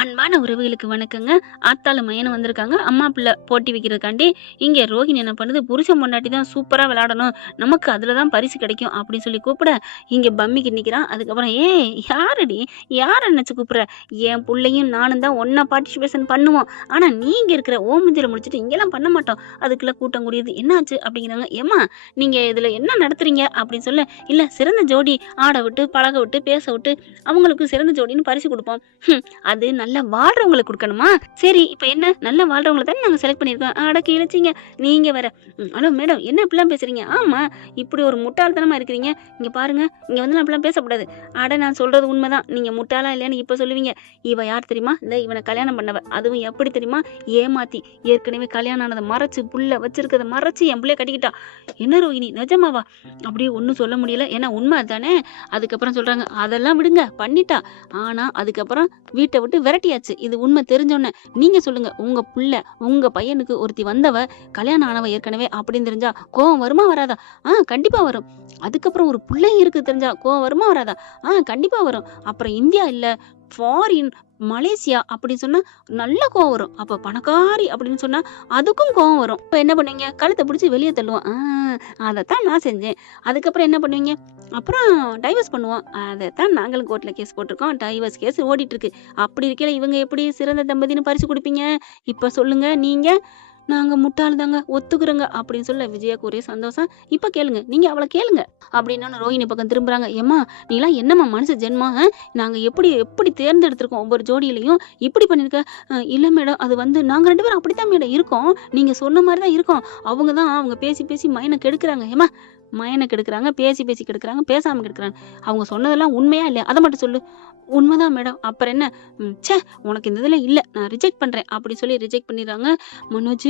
அன்பான உறவுகளுக்கு வணக்கங்க. ஆத்தாளு மயனும் வந்திருக்காங்க. அம்மா பிள்ளை போட்டி வைக்கிறதுக்காண்டி இங்கே ரோஹிணி என்ன பண்ணுது, புருஷன் பொண்டாட்டி தான் சூப்பரா விளையாடணும், நமக்கு அதில் தான் பரிசு கிடைக்கும் அப்படின்னு சொல்லி கூப்பிட, இங்கே பம்மிக்கு நிற்கிறான். அதுக்கப்புறம் யாரடி, யாரை நினச்சி கூப்பிட்ற, என் பிள்ளையும் நானும் தான் ஒன்றா பார்ட்டிசிபேஷன் பண்ணுவோம், ஆனால் நீங்கள் இருக்கிற ஓமிஞ்சில் முடிச்சுட்டு இங்கெல்லாம் பண்ண மாட்டோம், அதுக்குள்ளே கூட்டம் கூடியது என்னாச்சு அப்படிங்கிறாங்க. ஏம்மா நீங்கள் இதில் என்ன நடத்துறீங்க அப்படின்னு சொல்ல, இல்லை சிறந்த ஜோடி ஆட விட்டு பழக விட்டு பேச விட்டு அவங்களுக்கு சிறந்த ஜோடின்னு பரிசு கொடுப்போம். அது நல்லா வாழ்றவங்களுக்கு கொடுக்கணுமா? சரி இப்போ என்ன, நல்லா வாழ்றவங்களை தானே நாங்கள் செலக்ட் பண்ணியிருக்கோம். அடக்கி இழைச்சிங்க நீங்கள் வேற. ஹலோ மேடம், என்ன இப்படிலாம் பேசுறீங்க? ஆமாம், இப்படி ஒரு முட்டாள்தனமாக இருக்கிறீங்க. இங்கே பாருங்க, இங்கே வந்து நான் அப்படிலாம் பேசக்கூடாது. நான் சொல்றது உண்மைதான். நீங்கள் முட்டாளா இல்லையான்னு இப்போ சொல்லுவீங்க. இவ யார் தெரியுமா? இந்த இவனை கல்யாணம் பண்ணவ. அதுவும் எப்படி தெரியுமா? ஏமாத்தி ஏற்கனவே கல்யாணம் ஆனதை மறைச்சு புள்ள வச்சிருக்கிறத மறைச்சு என் பிள்ளைய கட்டிக்கிட்டா. என்ன ரோஹிணி, நிஜமாவா? அப்படியே ஒன்றும் சொல்ல முடியல, ஏன்னா உண்மை தானே. அதுக்கப்புறம் சொல்றாங்க, அதெல்லாம் விடுங்க, பண்ணிட்டா. ஆனால் அதுக்கப்புறம் வீட்டை விட்டு விரட்டியாச்சு. இது உண்மை தெரிஞ்சோன்னே நீங்க சொல்லுங்க, உங்க புள்ள உங்க பையனுக்கு ஒருத்தி வந்தவ கல்யாணம் ஆனவ ஏற்கனவே அப்படின்னு தெரிஞ்சா கோவம் வருமா வராதா? கண்டிப்பா வரும். அதுக்கப்புறம் ஒரு பிள்ளை இருக்கு தெரிஞ்சா கோவம் வருமா வராதா? கண்டிப்பா வரும். அப்புறம் இந்தியா இல்ல, ஃபாரின், மலேசியா அப்படின்னு சொன்னா நல்ல கோவம் வரும். அப்ப பணக்காரி அப்படின்னு சொன்னா அதுக்கும் கோவம் வரும். இப்ப என்ன பண்ணுவீங்க? கழுத்தை பிடிச்சி வெளியே தள்ளுவோம். அதைத்தான் நான் செஞ்சேன். அதுக்கப்புறம் என்ன பண்ணுவீங்க? அப்புறம் டைவர்ஸ் பண்ணுவோம். அதைத்தான் நாங்களும் கோர்ட்ல கேஸ் போட்டிருக்கோம். டைவர்ஸ் கேஸ் ஓடிட்டு இருக்கு. அப்படி இருக்கையில இவங்க எப்படி சிறந்த தம்பதின்னு பரிசு கொடுப்பீங்க? இப்ப சொல்லுங்க நீங்க. நாங்க முட்டாள் தாங்க, ஒத்துக்குறோங்க அப்படின்னு சொல்ல விஜயாக்கு ஒரே சந்தோஷம். இப்ப கேளுங்க, நீங்க அவளை கேளுங்க அப்படின்னு ரோஹிணி பக்கம் திரும்புறாங்க. ஏம்மா நீலாம் என்னம்மா மனுஷ ஜென்மம், நாங்க எப்படி எப்படி தேர்ந்தெடுத்திருக்கோம் ஒவ்வொரு ஜோடியிலையும், இப்படி பண்ணிருக்க. இல்ல மேடம், அது வந்து நாங்க 2 பேரும் அப்படித்தான் மேடம் இருக்கோம், நீங்க சொன்ன மாதிரி தான் இருக்கோம். அவங்க தான் அவங்க பேசி பேசி மைனை கெடுக்கிறாங்க. ஏமா மயனை கெடுக்கிறாங்க, பேசி பேசி கெடுக்கிறாங்க, பேசாம கெடுக்கிறாங்க. அவங்க சொன்னதெல்லாம் உண்மையா இல்லையா அதை மட்டும் சொல்லு. உண்மைதான் மேடம். அப்புறம் என்ன? சே, உனக்கு இந்த இதில் இல்லை, நான் ரிஜெக்ட் பண்ணுறேன் அப்படி சொல்லி ரிஜெக்ட் பண்ணிடுறாங்க. மனோஜ்,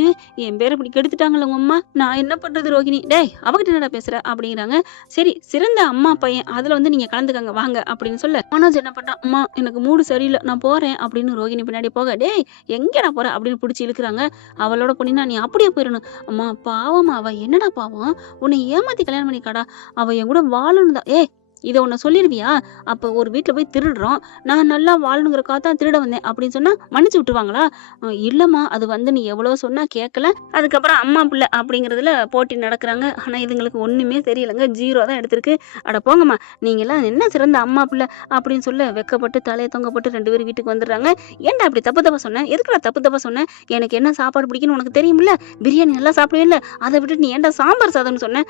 என் பேரை இப்படி கெடுத்துட்டாங்களே உங்க அம்மா, நான் என்ன பண்ணுறது ரோஹிணி? டேய் அவகிட்ட என்னடா பேசுகிற அப்படிங்கிறாங்க. சரி, சிறந்த அம்மா பையன் அதில் வந்து நீங்கள் கலந்துக்கங்க வாங்க அப்படின்னு சொல்ல, மனோஜ் என்ன பண்ணுறான், அம்மா எனக்கு மூடு சரியில்லை, நான் போகிறேன் அப்படின்னு ரோஹிணி பின்னாடி போக, டேய் எங்கேடா போகிற அப்படின்னு பிடிச்சி இழுக்கிறாங்க. அவளோட போனீங்கன்னா நீ அப்படியே போயிடணும். அம்மா பாவமா, அவ என்னடா பாவம், உன்னை ஏமாத்தி கல்யாணம் பண்ணிக்காடா, அவ என் கூட வாழணும் தான். இதை ஒன்று சொல்லிடுவியா? அப்போ ஒரு வீட்டில் போய் திருடுறோம், நான் நல்லா வாழணுங்கிறக்காக தான் திருட வந்தேன் அப்படின்னு சொன்னால் மன்னிச்சு விட்டுருவாங்களா? இல்லைம்மா, அது வந்து நீ எவ்வளோ சொன்னால் கேட்கல. அதுக்கப்புறம் அம்மா பிள்ளை அப்படிங்கிறதுல போட்டி நடக்கிறாங்க. ஆனால் இதுங்களுக்கு ஒன்றுமே தெரியலைங்க, 0 தான் எடுத்திருக்கு. அட போங்கம்மா, நீங்களாம் என்ன சிறந்த அம்மா பிள்ளை அப்படின்னு சொல்ல வெக்கப்பட்டு தலையை தொங்கப்பட்டு 2 பேரும் வீட்டுக்கு வந்துடுறாங்க. ஏன்டா அப்படி தப்பு தப்பா சொன்னேன்? எதுக்குடா தப்பு தப்பா சொன்னேன்? எனக்கு என்ன சாப்பாடு பிடிக்குன்னு உனக்கு தெரியுமில்ல, பிரியாணி நல்லா சாப்பிடுவே இல்லை, அதை விட்டுட்டு நீ ஏன்டா சாம்பார் சாதம்னு சொன்னேன்?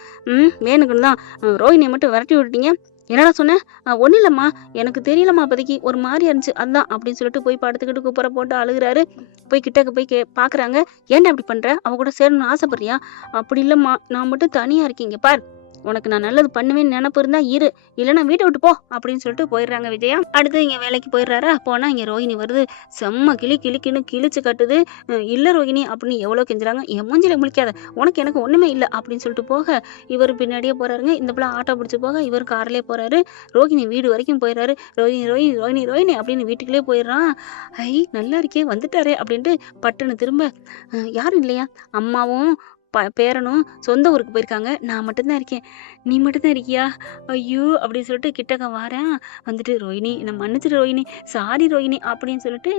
வேணுக்குன்னு தான் ரோஹிணியை மட்டும் விரட்டி விட்டுட்டீங்க. என்னடா சொன்னேன்? ஒன்றும் இல்லைம்மா, எனக்கு தெரியலம்மா, அப்போதைக்கு ஒரு மாதிரி இருந்துச்சு அதான் அப்படின்னு சொல்லிட்டு போய் படுத்துக்கிட்டு குப்பரை போட்டு அழுகிறாரு. போய் கிட்டக்கு போய் பார்க்குறாங்க. ஏன்டா அப்படி பண்ணுற? அவ கூட சேரணும்னு ஆசைப்படுறியா? அப்படி இல்லைம்மா, நான் மட்டும் தனியாக இருக்கீங்க பார், உனக்கு நான் நல்லது பண்ணுவேன்னு நினப்பு இருந்தா இரு, இல்லைன்னா வீட்டை விட்டு போ அப்படின்னு சொல்லிட்டு போயிடுறாங்க விஜயா. அடுத்து இங்கே வேலைக்கு போயிடுறாரா. போனால் இங்கே ரோஹிணி வருது, செம்ம கிளிக்கின்னு கிழிச்சு கட்டுது. இல்லை ரோஹிணி அப்படின்னு எவ்வளோ கெஞ்சுறாங்க. என் மூஞ்சில முழிக்காத, உனக்கு எனக்கு ஒன்றுமே இல்லை அப்படின்னு சொல்லிட்டு போக இவர் பின்னாடியே போகிறாருங்க. இந்த பிள்ளை ஆட்டோ பிடிச்சி போக இவர் கார்லேயே போகிறாரு. ரோஹிணி வீடு வரைக்கும் போயிடுறாரு. ரோஹிணி ரோஹிணி ரோஹிணி ரோஹிணி அப்படின்னு வீட்டுக்குள்ளே போயிடுறான். நல்லா இருக்கே வந்துட்டாரே அப்படின்ட்டு பட்டுன்னு திரும்ப யாரும் இல்லையா, அம்மாவும் பேரனும் சொந்த ஊருக்கு போயிருக்காங்க, நான் மட்டும்தான் இருக்கேன். நீ மட்டும்தான் இருக்கியா? ஐயோ அப்படின்னு சொல்லிட்டு கிட்டக்க வரேன். வந்துட்டு ரோஹிணி என்னை மன்னிச்சிரு ரோஹிணி, சாரி ரோஹிணி அப்படின்னு சொல்லிட்டு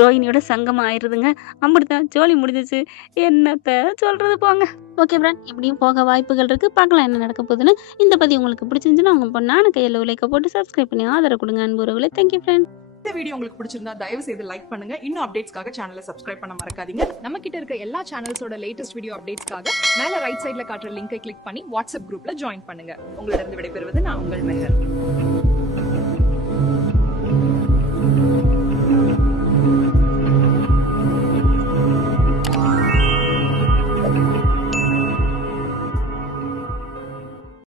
ரோஹிணியோட சங்கம் ஆயிடுதுங்க. அப்படித்தான் ஜோலி முடிஞ்சிச்சு. என்னத்த சொல்றது போங்க. ஓகே ஃப்ரெண்ட், இப்படியும் போக வாய்ப்புகள் இருக்கு, பார்க்கலாம் என்ன நடக்க போகுதுன்னு. இந்த பதிவு உங்களுக்கு பிடிச்சிருந்துச்சுன்னா உங்க பொண்ணான கையில் லைக்க போட்டு சப்ஸ்கிரைப் பண்ணி ஆதரவு கொடுங்க அன்பு உறவுகளே. Thank you friend. இந்த வீடியோ உங்களுக்கு பிடிச்சிருந்தா தயவு செய்து லைக் பண்ணுங்க. இன்னும் அப்டேட்ஸ்க்காக சேனலை சப்ஸ்கிரைப் பண்ண மறக்காதீங்க. நம்ம கிட்ட இருக்க எல்லா சேனல்ஸோட லேட்டஸ்ட் வீடியோ அப்டேட்ஸ்க்காக மேல ரைட் சைடுல காட்டுற லிங்கை கிளிக் பண்ணி வாட்ஸ்அப் குரூப்ல ஜாயின் பண்ணுங்க. உங்களிடம் விடைபெறுவது நான் உங்கள் மெஹர்.